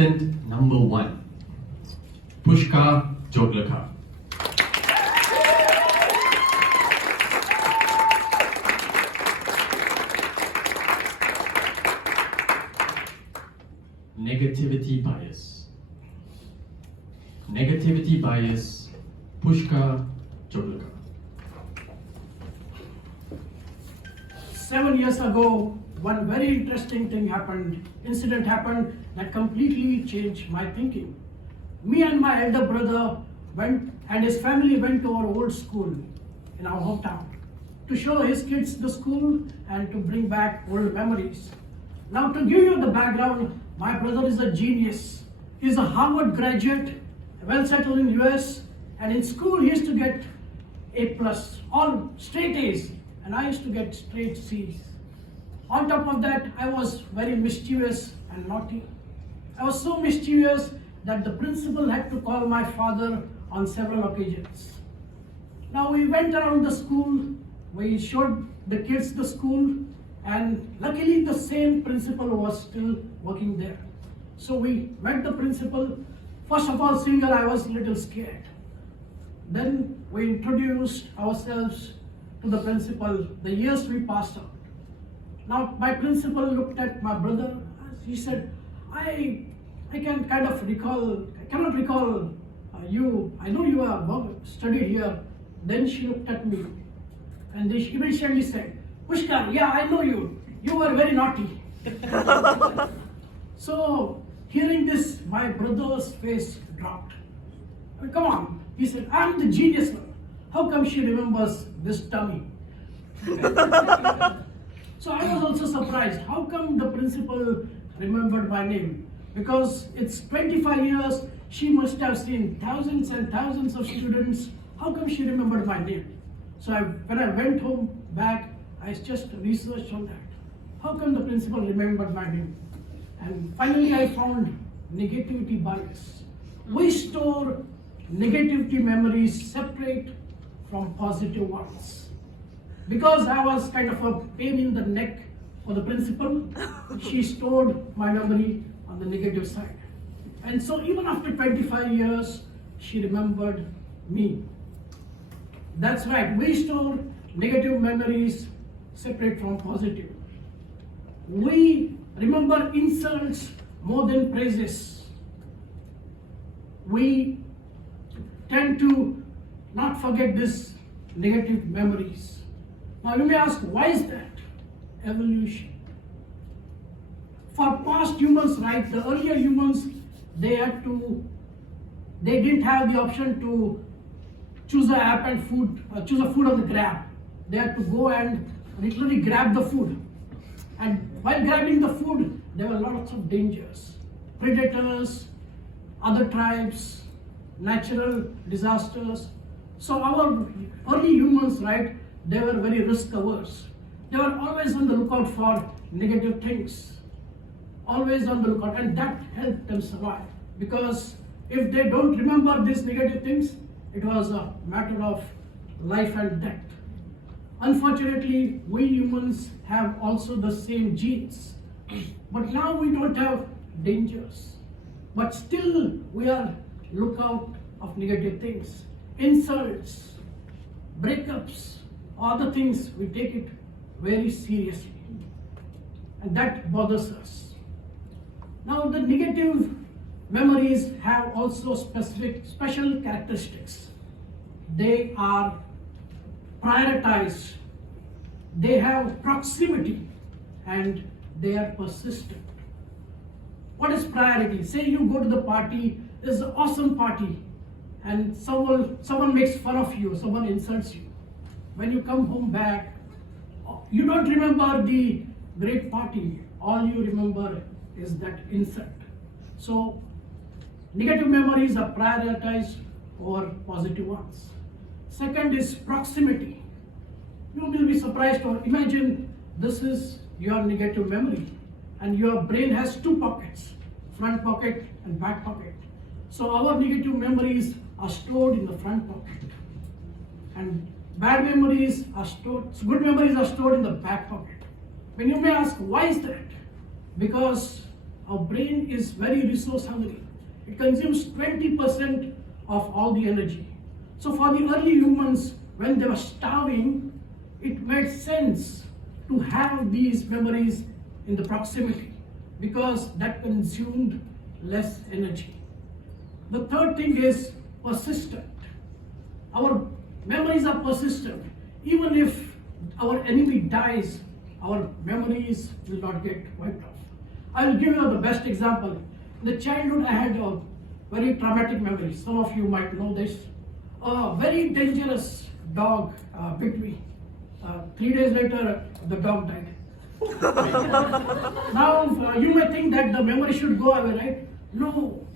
Contestant number 1, Pushkar Joglekar. Negativity bias. Negativity bias, Pushkar Joglekar. 7 years ago, one very interesting incident happened that completely changed my thinking. Me and my elder brother and his family went to our old school in our hometown to show his kids the school and to bring back old memories. Now, to give you the background, my brother is a genius. He's a Harvard graduate, well settled in US, and in school he used to get A+, all straight A's, and I used to get straight C's. On top of that, I was very mischievous and naughty. I was so mischievous that the principal had to call my father on several occasions. Now we went around the school, we showed the kids the school, and luckily the same principal was still working there. So we met the principal. First of all, seeing her, I was a little scared. Then we introduced ourselves to the principal, the years we passed out. Now my principal looked at my brother. He said, I cannot recall you. I know you are studied here. Then she looked at me and she immediately said, Pushkar, yeah, I know you. You were very naughty. So hearing this, my brother's face dropped. I mean, come on. He said, I'm the genius one. How come she remembers this dummy? So I was also surprised. How come the principal remembered my name? Because it's 25 years, she must have seen thousands and thousands of students. How come she remembered my name? So when I went home back, I just researched on that. How come the principal remembered my name? And finally I found negativity bias. We store negativity memories separate from positive ones. Because I was kind of a pain in the neck for the principal, she stored my memory on the negative side. And so even after 25 years, she remembered me. That's right, we store negative memories separate from positive. We remember insults more than praises. We tend to not forget these negative memories. Now you may ask, why is that? Evolution. For past humans, right, the earlier humans, they didn't have the option to choose a food on the grab. They had to go and literally grab the food. And while grabbing the food, there were lots of dangers. Predators, other tribes, natural disasters. So our early humans, right, they were very risk averse. They were always on the lookout for negative things. Always on the lookout, and that helped them survive. Because if they don't remember these negative things, it was a matter of life and death. Unfortunately, we humans have also the same genes. But now we don't have dangers. But still we are lookout of negative things. Insults, breakups, other things, we take it very seriously. And that bothers us. Now the negative memories have also special characteristics. They are prioritized, they have proximity, and they are persistent. What is priority? Say you go to the party, it's an awesome party, and someone makes fun of you, someone insults you. When you come home back, you don't remember the great party, all you remember is that insult. So negative memories are prioritized over positive ones. Second is proximity. You will be surprised or imagine this is your negative memory and your brain has two pockets, front pocket and back pocket. So our negative memories are stored in the front pocket and bad memories are stored, good memories are stored in the back pocket. When you may ask, why is that? Because our brain is very resource hungry. It consumes 20% of all the energy. So for the early humans, when they were starving, it made sense to have these memories in the proximity because that consumed less energy. The third thing is persistent. Our memories are persistent. Even if our enemy dies, our memories will not get wiped off. I will give you the best example. In the childhood, I had a very traumatic memory. Some of you might know this. A very dangerous dog bit me. 3 days later, the dog died. Now, you may think that the memory should go away, right? No,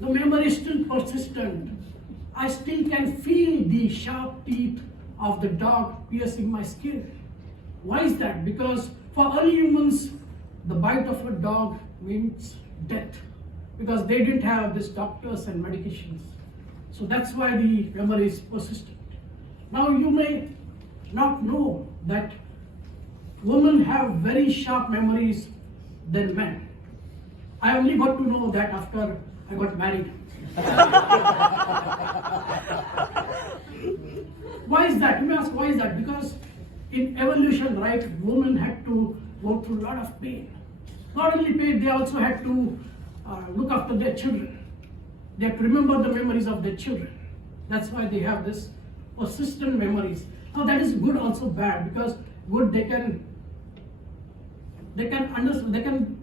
the memory is still persistent. I still can feel the sharp teeth of the dog piercing my skin. Why is that? Because for early humans, the bite of a dog means death because they didn't have these doctors and medications. So that's why the memory is persistent. Now you may not know that women have very sharp memories than men. I only got to know that after I got married. Why is that? You may ask, why is that? Because in evolution, right, women had to go through a lot of pain. Not only pain, they also had to look after their children. They have to remember the memories of their children. That's why they have this persistent memories. Now that is good, also bad, because good they can understand, they can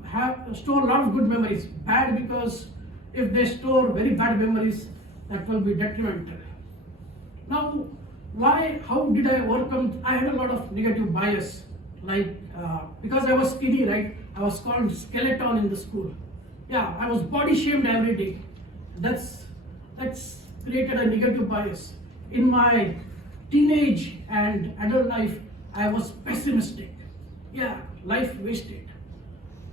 store a lot of good memories. Bad because if they store very bad memories, that will be detrimental. Now, how did I overcome? I had a lot of negative bias, like because I was skinny, right? I was called skeleton in the school. Yeah, I was body shamed every day. That's created a negative bias. In my teenage and adult life, I was pessimistic. Yeah, life wasted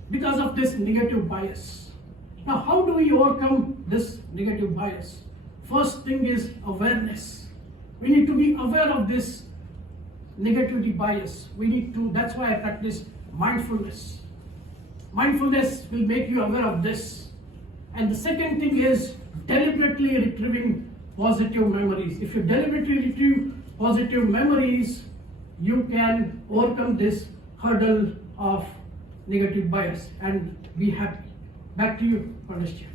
because of this negative bias. Now, how do we overcome this negative bias? First thing is awareness. We need to be aware of this negativity bias. That's why I practice mindfulness. Mindfulness will make you aware of this. And the second thing is deliberately retrieving positive memories. If you deliberately retrieve positive memories, you can overcome this hurdle of negative bias and be happy. Back to you, Contestant.